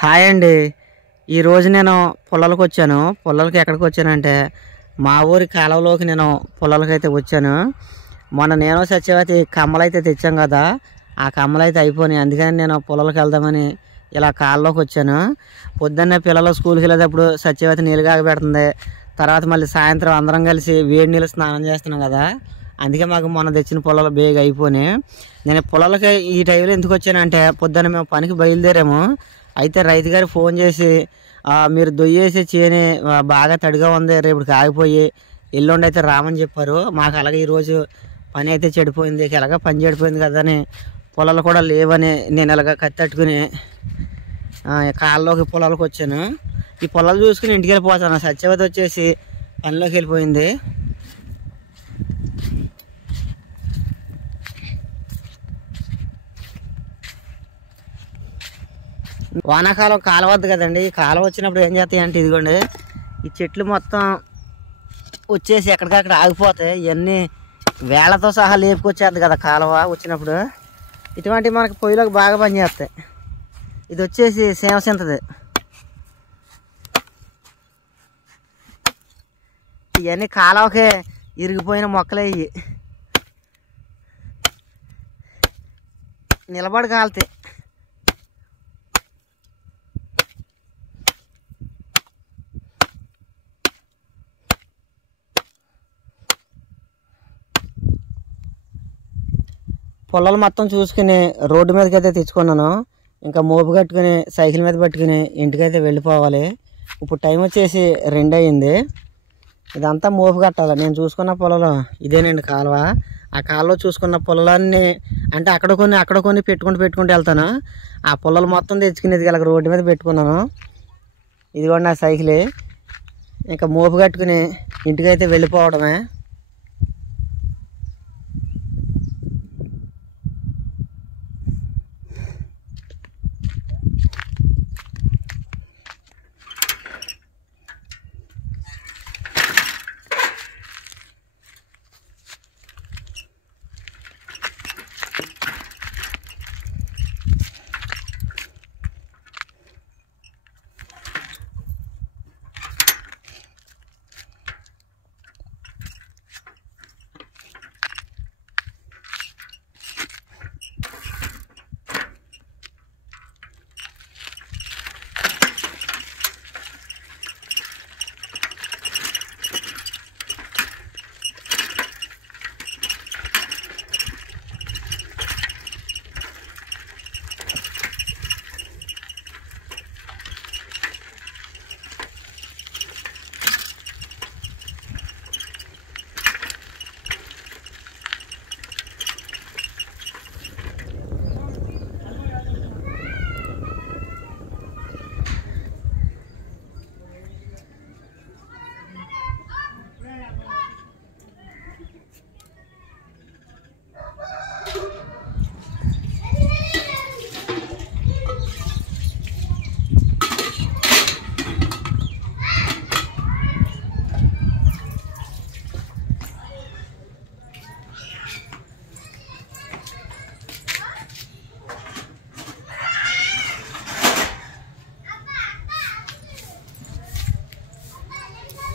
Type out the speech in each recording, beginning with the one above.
Hi అండి. ఈరోజు నేను పొలాలకు వచ్చాను. పొలాలకి ఎక్కడికి వచ్చానంటే మా ఊరి కాలువలోకి నేను పొలాలకు అయితే వచ్చాను. మొన్న నేను సత్యవతి కమ్మలైతే తెచ్చాం కదా, ఆ కమ్మలైతే అయిపోయినాయి. అందుకని నేను పొలాలకు వెళ్దామని ఇలా కాలువలోకి వచ్చాను. పొద్దున్నే పిల్లలు స్కూల్కి వెళ్ళేటప్పుడు సత్యవతి నీళ్ళు కాగబెడుతుంది. తర్వాత మళ్ళీ సాయంత్రం అందరం కలిసి వేడి నీళ్ళు స్నానం చేస్తున్నాం కదా, అందుకే మాకు మొన్న తెచ్చిన పొలాలు బేగా అయిపోయినాయి. నేను పొలాలకి ఈ టైంలో ఎందుకు వచ్చానంటే పొద్దున్న మేము పనికి బయలుదేరాము. అయితే రైతు గారికి ఫోన్ చేసి మీరు దొయ్యేసి చేని బాగా తడిగా ఉంది, రేపుకి ఆగిపోయి ఎల్లుండి అయితే రామని చెప్పారు. మాకు అలాగే ఈరోజు పని అయితే చెడిపోయింది, ఎలాగ పని చెడిపోయింది కదా అని పొలాలు కూడా లేవని నేను ఇలాగ కత్తట్టుకుని కాళ్ళలోకి పొలాలకు వచ్చాను. ఈ పొలాలు చూసుకుని ఇంటికి వెళ్ళిపోతాను. సత్యవతి వచ్చేసి పనిలోకి వెళ్ళిపోయింది. వానాకాలం కాలువ వద్దు కదండి, ఈ కాలువ వచ్చినప్పుడు ఏం చేస్తాయి అంటే ఇదిగోండి, ఈ చెట్లు మొత్తం వచ్చేసి ఎక్కడికక్కడ ఆగిపోతాయి. ఇవన్నీ వేళ్లతో సహా లేపుకొచ్చేది కదా కాలువ వచ్చినప్పుడు. ఇటువంటి మనకి పొయ్యిలోకి బాగా పనిచేస్తాయి. ఇది వచ్చేసి సేమసింతది. ఇవన్నీ కాలువకే ఇరిగిపోయిన మొక్కలే. ఇవి నిలబడి కాలుతాయి. పొలాలు మొత్తం చూసుకుని రోడ్డు మీదకి అయితే తెచ్చుకున్నాను. ఇంకా మోపు కట్టుకుని సైకిల్ మీద పట్టుకుని ఇంటికైతే వెళ్ళిపోవాలి. ఇప్పుడు టైం వచ్చేసి 2 అయింది. ఇదంతా మోపు కట్టాలి. నేను చూసుకున్న పొలాలు ఇదేనండి కాలువ. ఆ కాలువ చూసుకున్న పొలాలన్నీ అంటే అక్కడ కొన్ని పెట్టుకుంటూ వెళ్తాను. ఆ పొలాలు మొత్తం తెచ్చుకుని ఇది రోడ్డు మీద పెట్టుకున్నాను. ఇది కూడా నా సైకిలే. ఇంకా మోపు కట్టుకుని ఇంటికైతే వెళ్ళిపోవడమే.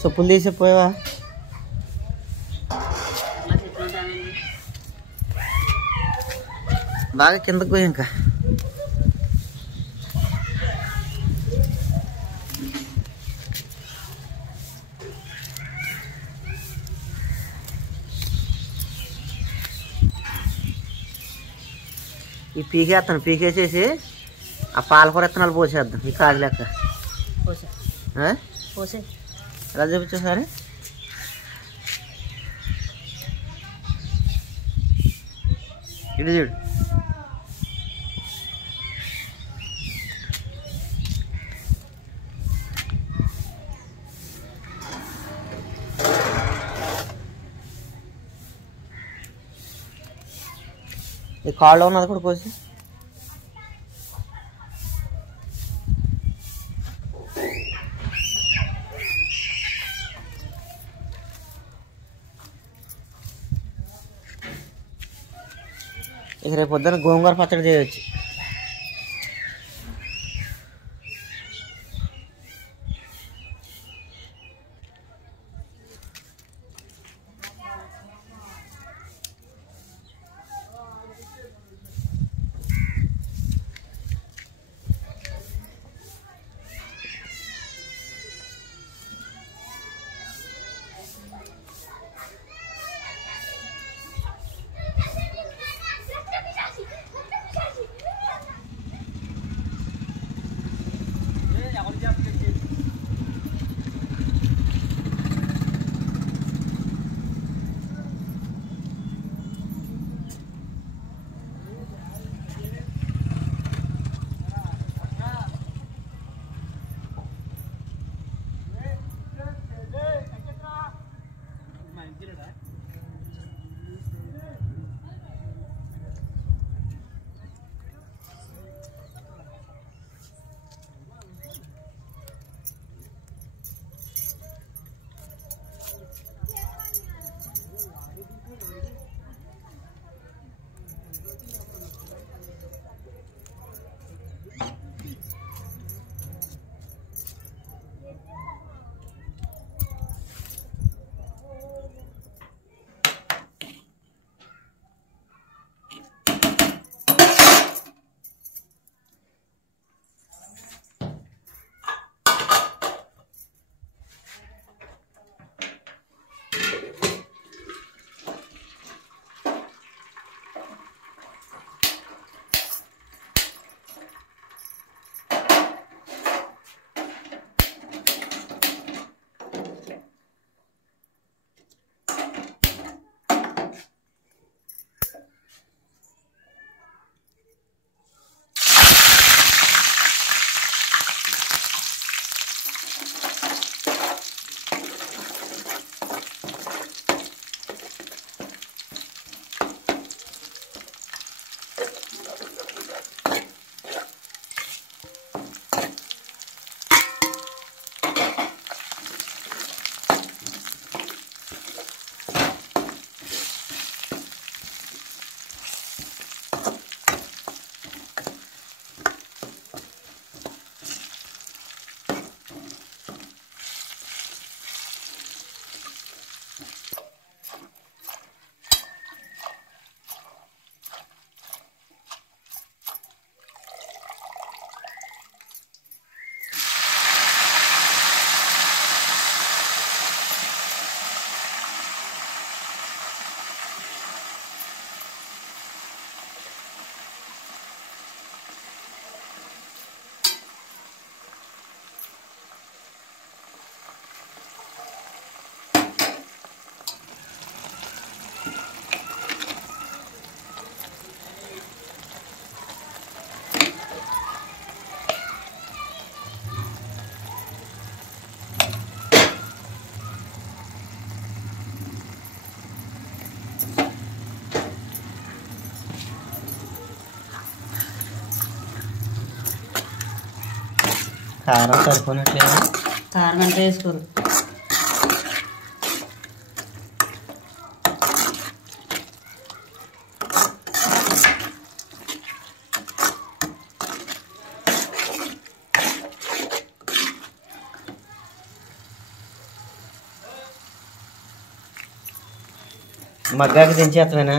చెప్పులు తీసిపోయావా? బాగా కిందకు పోయి ఇంకా ఈ పీకేస్తాను. పీకేసేసి ఆ పాలకూర విత్తనాలు పోసేద్దాం. ఈ కాదు లెక్క పోసే ఎలా చూపించా సరే. ఇటు చూడు. ఈ కాళ్ళలో ఉన్నది కూడా పోసి. ఇక రేపు పొద్దున్న గోంగూర పచ్చడి చేయవచ్చు. కారం సరిపోయినట్లేదు. కారం అంటే వేసుకోరు. మగ్గాకి దించేస్తామేనా?